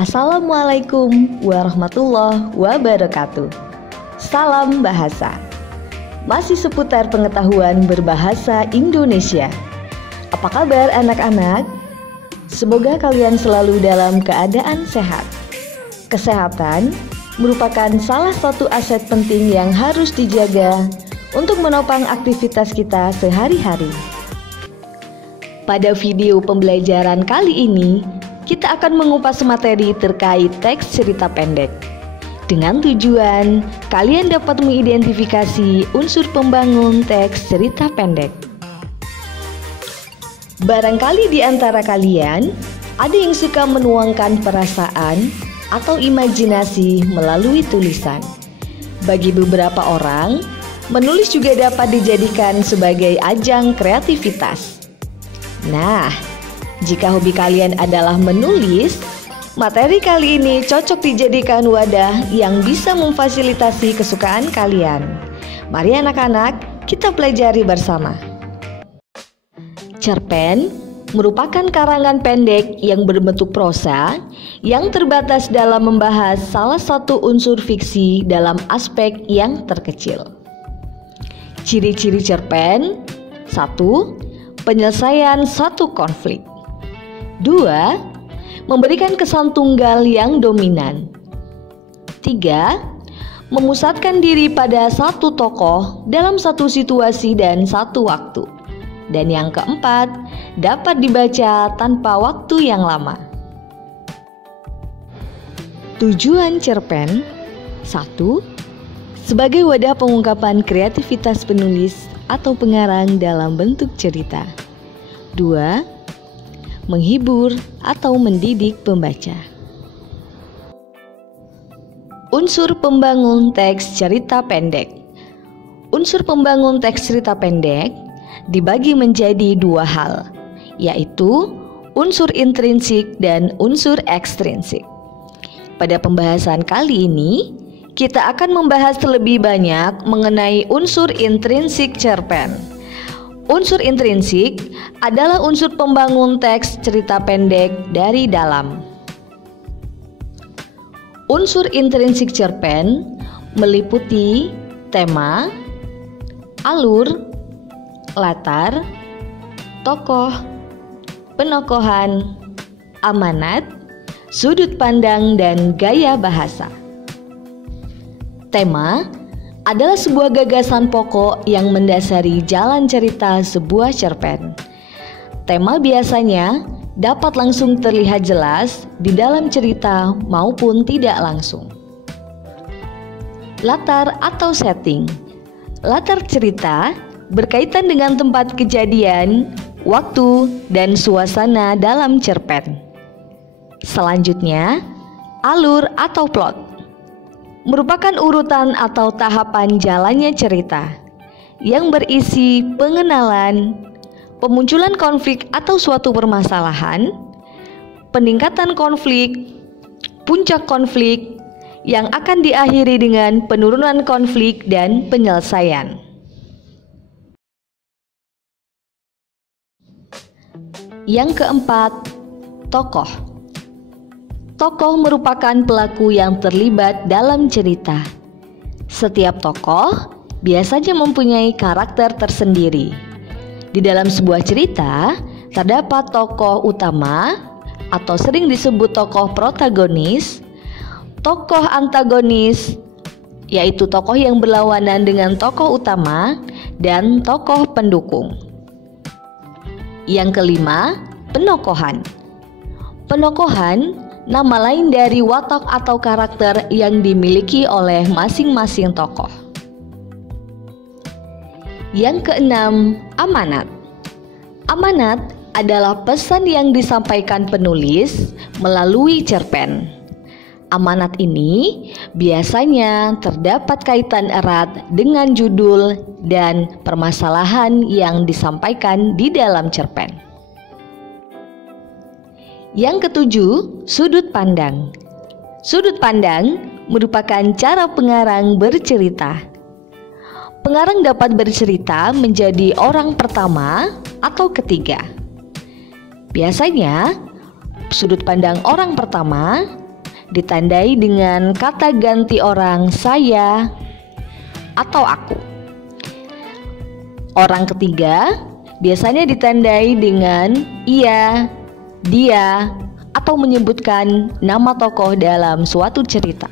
Assalamualaikum warahmatullahi wabarakatuh. Salam bahasa. Masih seputar pengetahuan berbahasa Indonesia. Apa kabar anak-anak? Semoga kalian selalu dalam keadaan sehat. Kesehatan merupakan salah satu aset penting yang harus dijaga untuk menopang aktivitas kita sehari-hari. Pada video pembelajaran kali ini, kita akan mengupas materi terkait teks cerita pendek. Dengan tujuan, kalian dapat mengidentifikasi unsur pembangun teks cerita pendek. Barangkali di antara kalian, ada yang suka menuangkan perasaan atau imajinasi melalui tulisan. Bagi beberapa orang, menulis juga dapat dijadikan sebagai ajang kreativitas. Nah, jika hobi kalian adalah menulis, materi kali ini cocok dijadikan wadah yang bisa memfasilitasi kesukaan kalian. Mari anak-anak, kita pelajari bersama. Cerpen merupakan karangan pendek yang berbentuk prosa yang terbatas dalam membahas salah satu unsur fiksi dalam aspek yang terkecil. Ciri-ciri cerpen: 1. Penyelesaian satu konflik. 2. Memberikan kesan tunggal yang dominan. 3. Memusatkan diri pada satu tokoh dalam satu situasi dan satu waktu. Dan yang keempat, dapat dibaca tanpa waktu yang lama. Tujuan cerpen: 1. Sebagai wadah pengungkapan kreativitas penulis atau pengarang dalam bentuk cerita. 2. Menghibur atau mendidik pembaca. Unsur pembangun teks cerita pendek. Unsur pembangun teks cerita pendek dibagi menjadi dua hal, yaitu unsur intrinsik dan unsur ekstrinsik. Pada pembahasan kali ini, kita akan membahas lebih banyak mengenai unsur intrinsik cerpen. Unsur intrinsik adalah unsur pembangun teks cerita pendek dari dalam. Unsur intrinsik cerpen meliputi tema, alur, latar, tokoh, penokohan, amanat, sudut pandang, dan gaya bahasa. Tema adalah sebuah gagasan pokok yang mendasari jalan cerita sebuah cerpen. Tema biasanya dapat langsung terlihat jelas di dalam cerita maupun tidak langsung. Latar atau setting. Latar cerita berkaitan dengan tempat kejadian, waktu, dan suasana dalam cerpen. Selanjutnya, alur atau plot merupakan urutan atau tahapan jalannya cerita yang berisi pengenalan, pemunculan konflik atau suatu permasalahan, peningkatan konflik, puncak konflik, yang akan diakhiri dengan penurunan konflik dan penyelesaian. Yang keempat, tokoh. Tokoh merupakan pelaku yang terlibat dalam cerita. Setiap tokoh biasanya mempunyai karakter tersendiri. Di dalam sebuah cerita, terdapat tokoh utama atau sering disebut tokoh protagonis, tokoh antagonis, yaitu tokoh yang berlawanan dengan tokoh utama, dan tokoh pendukung. Yang kelima, penokohan. Penokohan nama lain dari watak atau karakter yang dimiliki oleh masing-masing tokoh. Yang keenam, amanat. Amanat adalah pesan yang disampaikan penulis melalui cerpen. Amanat ini biasanya terdapat kaitan erat dengan judul dan permasalahan yang disampaikan di dalam cerpen. Yang ketujuh, sudut pandang. Sudut pandang merupakan cara pengarang bercerita. Pengarang dapat bercerita menjadi orang pertama atau ketiga. Biasanya, sudut pandang orang pertama ditandai dengan kata ganti orang saya atau aku. Orang ketiga biasanya ditandai dengan ia, dia, atau menyebutkan nama tokoh dalam suatu cerita.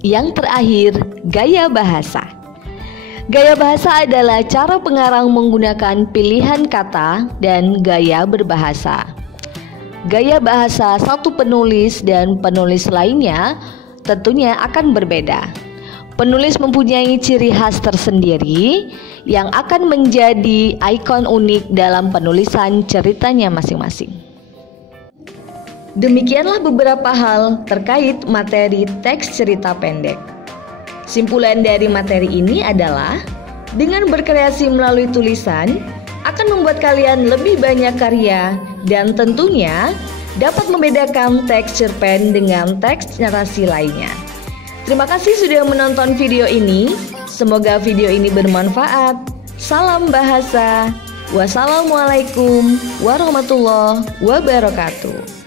Yang terakhir, gaya bahasa. Gaya bahasa adalah cara pengarang menggunakan pilihan kata dan gaya berbahasa. Gaya bahasa satu penulis dan penulis lainnya tentunya akan berbeda. Penulis mempunyai ciri khas tersendiri yang akan menjadi ikon unik dalam penulisan ceritanya masing-masing. Demikianlah beberapa hal terkait materi teks cerita pendek. Simpulan dari materi ini adalah dengan berkreasi melalui tulisan akan membuat kalian lebih banyak karya dan tentunya dapat membedakan teks cerpen dengan teks narasi lainnya. Terima kasih sudah menonton video ini. Semoga video ini bermanfaat. Salam bahasa. Wassalamualaikum warahmatullahi wabarakatuh.